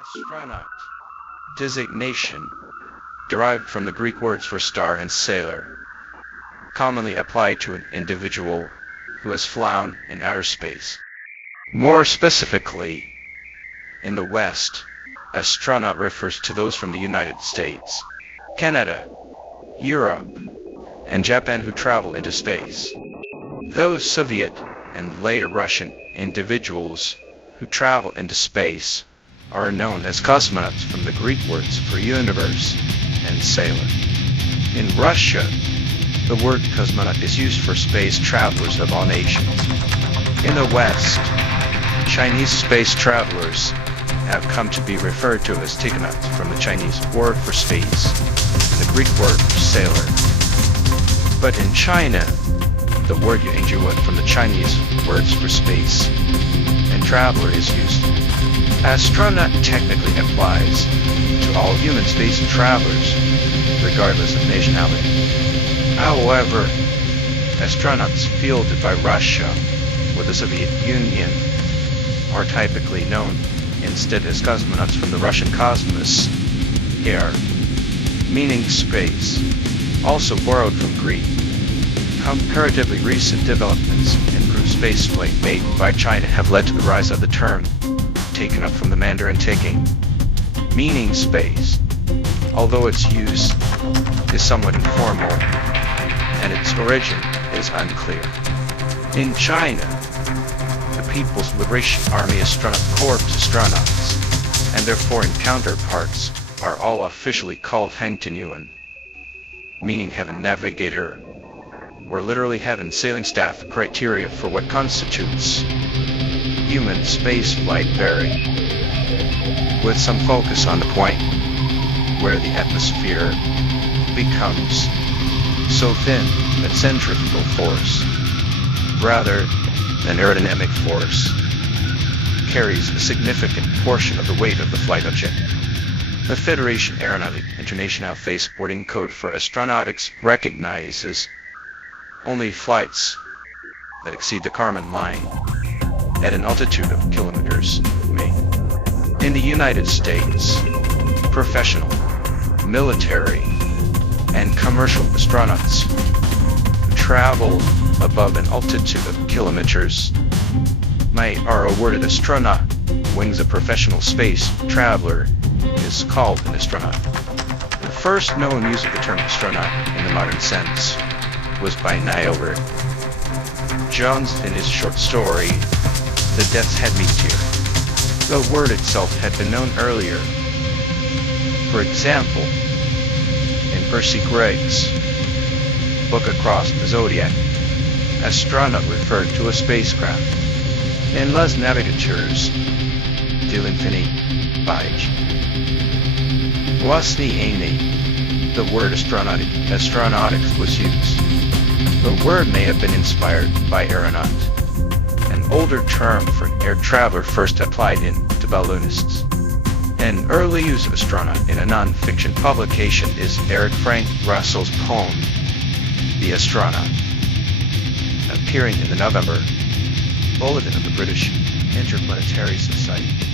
Astronaut. Designation derived from the Greek words for star and sailor, commonly applied to an individual who has flown in outer space. More specifically, in the West, astronaut refers to those from the United States, Canada, Europe, and Japan who travel into space. Those Soviet and later Russian individuals who travel into space are known as cosmonauts from the Greek words for universe and sailor. In Russia, the word cosmonaut is used for space travelers of all nations. In the West, Chinese space travelers have come to be referred to as takonauts from the Chinese word for space and the Greek word for sailor. But in China, the word yuanjuan from the Chinese words for space and traveler is used. Astronaut technically applies to all human space travelers, regardless of nationality. However, astronauts fielded by Russia or the Soviet Union are typically known instead as cosmonauts from the Russian cosmos, air, meaning space, also borrowed from Greek. Comparatively recent developments in cruise spaceflight made by China have led to the rise of the term, taken up from the Mandarin taking, meaning space, although its use is somewhat informal and its origin is unclear. In China, the People's Liberation Army Astronaut Corps astronauts and their foreign counterparts are all officially called Hangtianyuan, meaning heaven navigator, or literally heaven sailing staff. Criteria for what constitutes human spaceflight vary, with some focus on the point where the atmosphere becomes so thin that centrifugal force, rather than aerodynamic force, carries a significant portion of the weight of the flight object. The Federation Aeronautique Internationale Face boarding code for astronautics recognizes only flights that exceed the Kármán line at an altitude of kilometers may. In the United States, professional, military, and commercial astronauts who travel above an altitude of kilometers are awarded astronaut wings. A professional space traveler is called an astronaut. The first known use of the term astronaut in the modern sense was by Niall Jones in his short story, The Death's Head Meteor. The word itself had been known earlier. For example, in Percy Gregg's book Across the Zodiac, astronaut referred to a spacecraft. In Les Navigateurs de l'Infini Voyage, Wasni Aini, the word astronautics was used. The word may have been inspired by aeronaut, an older term for an air traveler first applied to balloonists. An early use of astronaut in a non-fiction publication is Eric Frank Russell's poem, The Astronaut, appearing in the November Bulletin of the British Interplanetary Society.